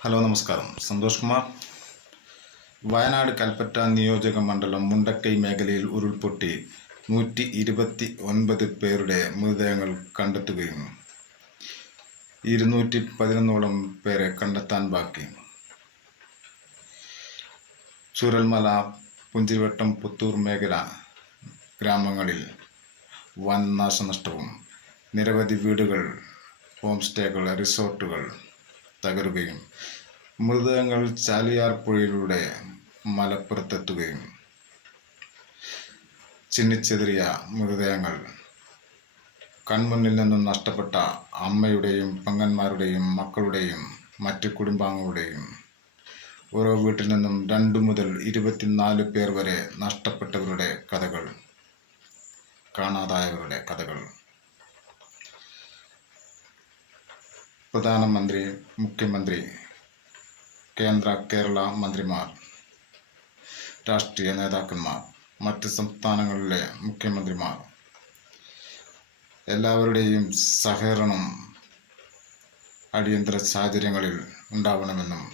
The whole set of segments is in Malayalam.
ഹലോ നമസ്കാരം. സന്തോഷ് കുമാർ. വയനാട് കൽപ്പറ്റ നിയോജക മണ്ഡലം മുണ്ടക്കൈ മേഖലയിൽ ഉരുൾപൊട്ടി 129 പേരുടെ മൃതദേഹങ്ങൾ കണ്ടെത്തുകയും 211ഓളം പേരെ കണ്ടെത്താൻ ബാക്കി. ചൂരൽമല, പുഞ്ചിരിവട്ടം, പുത്തൂർ മേഖല ഗ്രാമങ്ങളിൽ വൻ നാശനഷ്ടവും നിരവധി വീടുകൾ, ഹോം സ്റ്റേകൾ, റിസോർട്ടുകൾ തകരുകയും മൃതദേഹങ്ങൾ ചാലിയാർ പുഴയിലൂടെ മലപ്പുറത്തെത്തുകയും ചിന്നിച്ചെതറിയ മൃതദേഹങ്ങൾ കൺമുന്നിൽ നിന്നും നഷ്ടപ്പെട്ട അമ്മയുടെയും പെങ്ങന്മാരുടെയും മക്കളുടെയും മറ്റ് കുടുംബാംഗങ്ങളുടെയും ഓരോ വീട്ടിൽ നിന്നും 2 മുതൽ 24 പേർ വരെ നഷ്ടപ്പെട്ടവരുടെ കഥകൾ, കാണാതായവരുടെ കഥകൾ. പ്രധാനമന്ത്രി, മുഖ്യമന്ത്രി, കേന്ദ്ര കേരള മന്ത്രിമാർ, രാഷ്ട്രീയ നേതാക്കന്മാർ, മറ്റ് സംസ്ഥാനങ്ങളിലെ മുഖ്യമന്ത്രിമാർ എല്ലാവരുടെയും സഹകരണം അടിയന്തര സാഹചര്യങ്ങളിൽ ഉണ്ടാവണമെന്നും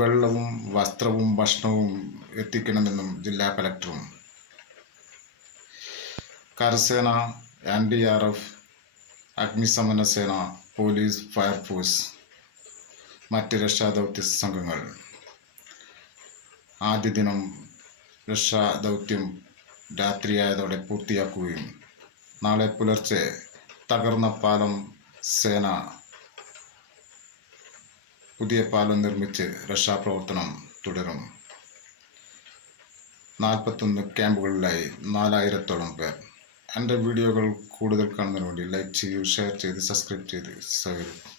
വെള്ളവും വസ്ത്രവും ഭക്ഷണവും എത്തിക്കണമെന്നും ജില്ലാ കളക്ടറും കരസേന, NDRF, അഗ്നിശമന സേന, പോലീസ്, ഫയർഫോഴ്സ്, മറ്റ് രക്ഷാദൗത്യ സംഘങ്ങൾ ആദ്യ ദിനം രക്ഷാദൗത്യം രാത്രിയായതോടെ പൂർത്തിയാക്കുകയും നാളെ പുലർച്ചെ തകർന്ന പാലം സേന പുതിയ പാലം നിർമ്മിച്ച് രക്ഷാപ്രവർത്തനം തുടരും. 41 ക്യാമ്പുകളിലായി 4000ഓളം പേർ. എൻ്റെ വീഡിയോകൾ കൂടുതൽ കാണുന്നതിന് വേണ്ടി ലൈക്ക് ചെയ്യൂ, ഷെയർ ചെയ്ത് സബ്സ്ക്രൈബ് ചെയ്ത് സഹകരിക്കും.